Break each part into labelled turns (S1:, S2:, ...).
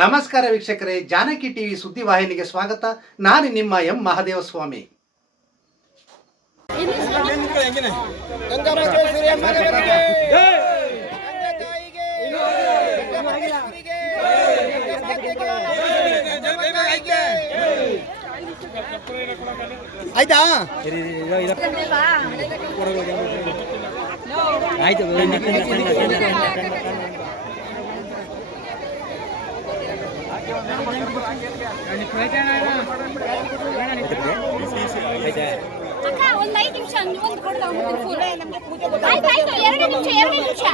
S1: ನಮಸ್ಕಾರ ವೀಕ್ಷಕರೇ ಜಾನಕಿ ಟಿವಿ ಸುದ್ದಿವಾಹಿನಿಗೆ ಸ್ವಾಗತ. ನಾನು ನಿಮ್ಮ ಎಂ ಮಹಾದೇವ ಸ್ವಾಮಿ
S2: ಗಂಗಾಮಹೇಶ್ವರಿಯ ಮಗನಿಗೆ ಗಂಗಾ ತಾಯಿಗೆ ಗಂಗಾ ಮಹೇಶ್ವರಿಗೆ ಗಂಗಾ ತಾಯಿಗೆ ಆಯ್ತಾ
S3: ಆಯ್ತು
S4: ಅಕ್ಕ ಒಂದು ಐದು ನಿಮಿಷ ಒಂದು ಕೊಡ್ದ ಆಯ್ತು ಆಯ್ತು ಎರಡು ನಿಮಿಷ ಎರಡು ನಿಮಿಷ.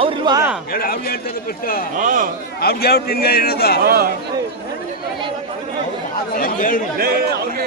S2: ಅವ್ರಿಲ್ವಾ
S5: ಅವ್ರಿಗೆ ಹೇಳ್ತದೆ ಫಸ್ಟ್ ಅವ್ರಿಗೆ ಯಾವ ನಿನ್ಗೆ ಹೇಳೋದ. ಅವ್ರಿಗೆ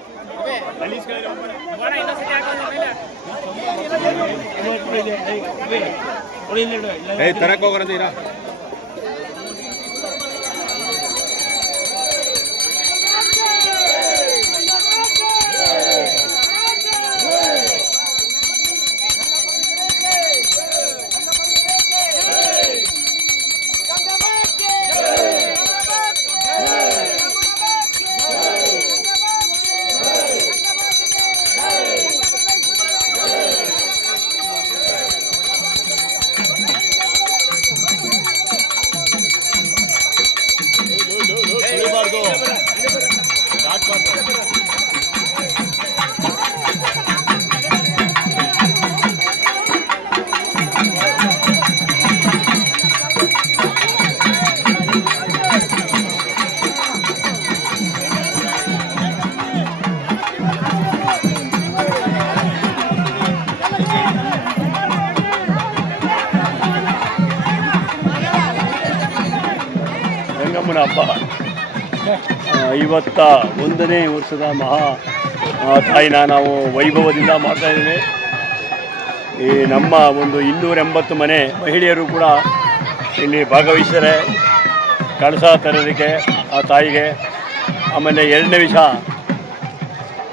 S5: ಹೋಗೋಣ ಇರ?
S6: ಗಂಗಮ್ಮನ ಆ, ಇವತ್ತ ಒಂದನೇ ವರ್ಷದ ಮಹಾ ತಾಯಿನ ನಾವು ವೈಭವದಿಂದ ಮಾಡ್ತಾ ಇದ್ದೇವೆ. ಈ ನಮ್ಮ ಒಂದು ಇನ್ನೂರ ಎಂಬತ್ತು ಮನೆ ಮಹಿಳೆಯರು ಕೂಡ ಇಲ್ಲಿ ಭಾಗವಹಿಸಿದರೆ ಕಳಸ ತರೋದಕ್ಕೆ ಆ ತಾಯಿಗೆ. ಆಮೇಲೆ ಎರಡನೇ ವಿಷ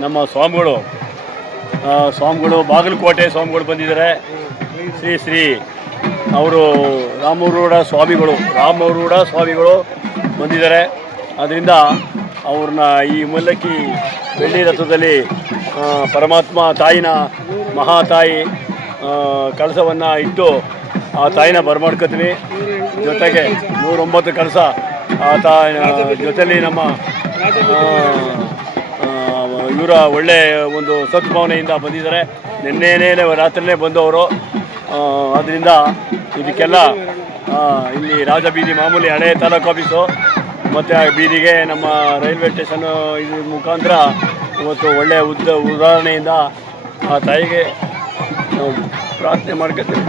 S6: ನಮ್ಮ ಸ್ವಾಮಿಗಳು ಸ್ವಾಮಿಗಳು ಬಾಗಲಕೋಟೆ ಸ್ವಾಮಿಗಳು ಬಂದಿದ್ದಾರೆ. ಶ್ರೀ ಶ್ರೀ ಅವರು ರಾಮರೂಢ ಸ್ವಾಮಿಗಳು ರಾಮರೂಢ ಸ್ವಾಮಿಗಳು ಬಂದಿದ್ದಾರೆ. ಅದರಿಂದ ಅವ್ರನ್ನ ಈ ಮೂಲಕಿ ಬೆಳ್ಳಿ ರಥದಲ್ಲಿ ಪರಮಾತ್ಮ ತಾಯಿನ ಮಹಾತಾಯಿ ಕಳಸವನ್ನು ಇಟ್ಟು ಆ ತಾಯಿನ ಬರಮಾಡ್ಕೊತೀವಿ. ಜೊತೆಗೆ ನೂರೊಂಬತ್ತು ಕಳಸ ಆ ತಾ ಜೊತೆಯಲ್ಲಿ ನಮ್ಮ ಇವರ ಒಳ್ಳೆ ಒಂದು ಸದ್ಭಾವನೆಯಿಂದ ಬಂದಿದ್ದಾರೆ. ನಿನ್ನೆನೇ ರಾತ್ರಿನೇ ಬಂದವರು. ಆದ್ದರಿಂದ ಇದಕ್ಕೆಲ್ಲ ಇಲ್ಲಿ ರಾಜಬೀದಿ ಮಾಮೂಲಿ ಹಳೆ ತಾಲೂಕು ಆಫೀಸು. ಮತ್ತು ಆ ಬೀದಿಗೆ ನಮ್ಮ ರೈಲ್ವೆ ಸ್ಟೇಷನ್ ಇದ್ರ ಮುಖಾಂತರ ಇವತ್ತು ಒಳ್ಳೆಯ ಉದ್ದ ಉದಾಹರಣೆಯಿಂದ ಆ ತಾಯಿಗೆ ನಾವು ಪ್ರಾರ್ಥನೆ ಮಾಡ್ಕೊತೀವಿ.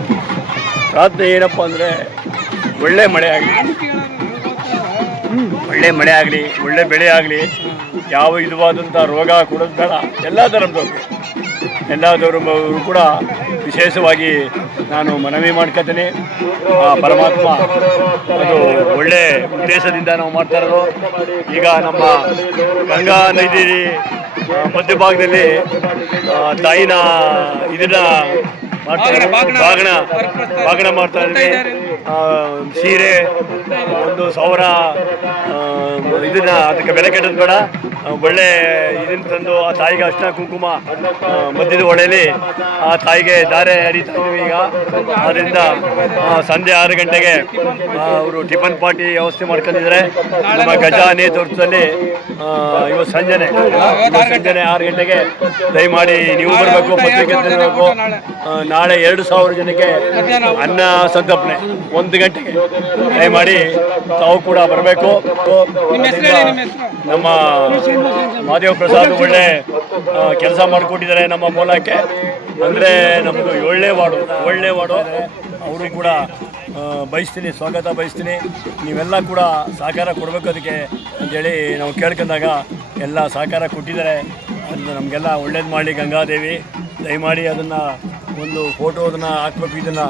S6: ಪ್ರಾರ್ಥನೆ ಏನಪ್ಪ ಅಂದರೆ ಒಳ್ಳೆ ಮಳೆ ಆಗಲಿ, ಒಳ್ಳೆ ಮಳೆ ಆಗಲಿ, ಒಳ್ಳೆ ಬೆಳೆ ಆಗಲಿ, ಯಾವ ವಿಧವಾದಂಥ ರೋಗ ಕೊಡೋದು ಬೇಡ. ಎಲ್ಲ ಧರ್ಮದವ್ರು, ಎಲ್ಲ ಧರ್ಮವರು ಕೂಡ ವಿಶೇಷವಾಗಿ ನಾನು ಮನವಿ ಮಾಡ್ಕೊತೀನಿ. ಪರಮಾತ್ಮ ಅದು ಒಳ್ಳೆ ಉದ್ದೇಶದಿಂದ ನಾವು ಮಾಡ್ತಾ ಇರೋದು. ಈಗ ನಮ್ಮ ಗಂಗಾ ನದಿ ಮಧ್ಯಭಾಗದಲ್ಲಿ ತಾಯಿನ ಇದನ್ನ ಮಾಡ್ತಾ ಬಾಗಣ ಬಾಗಣ ಮಾಡ್ತಾ ಇದ್ದೀವಿ ಸೀರೆ ಒಂದು ಸಾವಿರ ಇದನ್ನ ಅದಕ್ಕೆ ಬೆಲೆ ಕೆಟ್ಟದ್ದು ಬೇಡ. ಒಳ್ಳೆ ಇದನ್ನ ತಂದು ಆ ತಾಯಿಗೆ ಅಷ್ಟ ಕುಂಕುಮ ಮಧ್ಯದ ಹೊಳೆಯಲ್ಲಿ ಆ ತಾಯಿಗೆ ದಾರೆ ಹರಿತಾ ಈಗ. ಆದ್ದರಿಂದ ಸಂಜೆ ಆರು ಗಂಟೆಗೆ ಅವರು ಟಿಫನ್ ಪಾರ್ಟಿ ವ್ಯವಸ್ಥೆ ಮಾಡ್ಕೊಂಡಿದ್ದಾರೆ. ನಮ್ಮ ಗಜ ನೇತೃತ್ವದಲ್ಲಿ ಆ, ಇವತ್ತು ಸಂಜೆನೆ ಸಂಜೆನೆ ಆರು ಗಂಟೆಗೆ ದಯಮಾಡಿ ನೀವು ಬರಬೇಕು ಪತ್ರಿಕೆ ನಾಳೆ ಎರಡು ಸಾವಿರ ಜನಕ್ಕೆ ಅನ್ನ ಸಂತರ್ಪಣೆ. ಒಂದು ಗಂಟೆಗೆ. ಮಾಡಿ ತಾವು ಕೂಡ ಬರಬೇಕು. ನಮ್ಮ ಮಾದೇವ ಪ್ರಸಾದ್ ಒಳ್ಳೆ ಕೆಲಸ ಮಾಡಿಕೊಟ್ಟಿದ್ದಾರೆ ನಮ್ಮ ಮೂಲಕ್ಕೆ. ಅಂದರೆ ನಮ್ಮದು ಏಳನೇ ವಾರ್ಡು ಒಳ್ಳೆ ವಾರ್ಡು. ಅವರು ಕೂಡ ಬಯಸ್ತೀನಿ ಸ್ವಾಗತ ಬಯಸ್ತೀನಿ. ನೀವೆಲ್ಲ ಕೂಡ ಸಹಕಾರ ಕೊಡಬೇಕು ಅದಕ್ಕೆ ಅಂತೇಳಿ ನಾವು ಕೇಳ್ಕೊಂಡಾಗ ಎಲ್ಲ ಸಹಕಾರ ಕೊಟ್ಟಿದ್ದಾರೆ. ಅದನ್ನು ನಮಗೆಲ್ಲ ಒಳ್ಳೇದು ಮಾಡಿ ಗಂಗಾದೇವಿ. ದಯಮಾಡಿ ಅದನ್ನು ಒಂದು ಫೋಟೋ ಅದನ್ನು ಹಾಕ್ಬೇಕು ಇದನ್ನು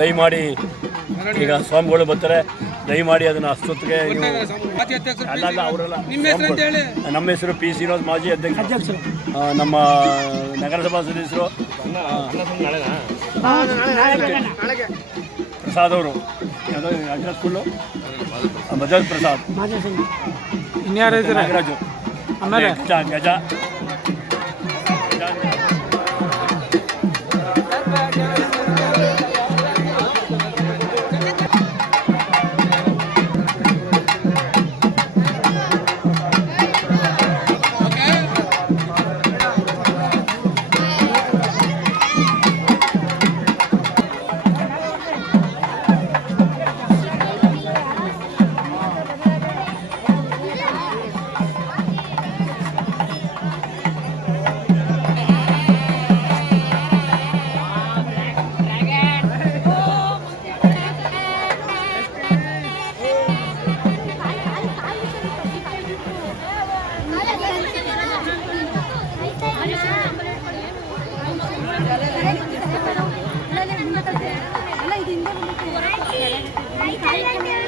S6: ದಯಮಾಡಿ ಈಗ ಸ್ವಾಮಿಗಳು ಬರ್ತಾರೆ ದಯಮಾಡಿ ಅದನ್ನು ಅಷ್ಟೊತ್ತಿಗೆ ನೀವು ಅಲ್ಲ ಅಲ್ಲ ಅವರೆಲ್ಲ. ನಮ್ಮ ಹೆಸರು ಪಿ ಶ್ರೀನಿವಾಸ್ ಮಾಜಿ ಅಧ್ಯಕ್ಷ ನಮ್ಮ ನಗರಸಭಾ ಸದಸ್ಯರು ಪ್ರಸಾದ್ ಅವರು. ಯಾವುದೋ ಸ್ಕೂಲು ಬಜಾಜ್ ಪ್ರಸಾದ್.
S2: ಇನ್ಯಾರು ಇದ್ದಾರೆ?
S6: ನಾಗರಾಜು.
S2: ಆಮೇಲೆ?
S6: ಗಜ ಗಜ
S5: ಈ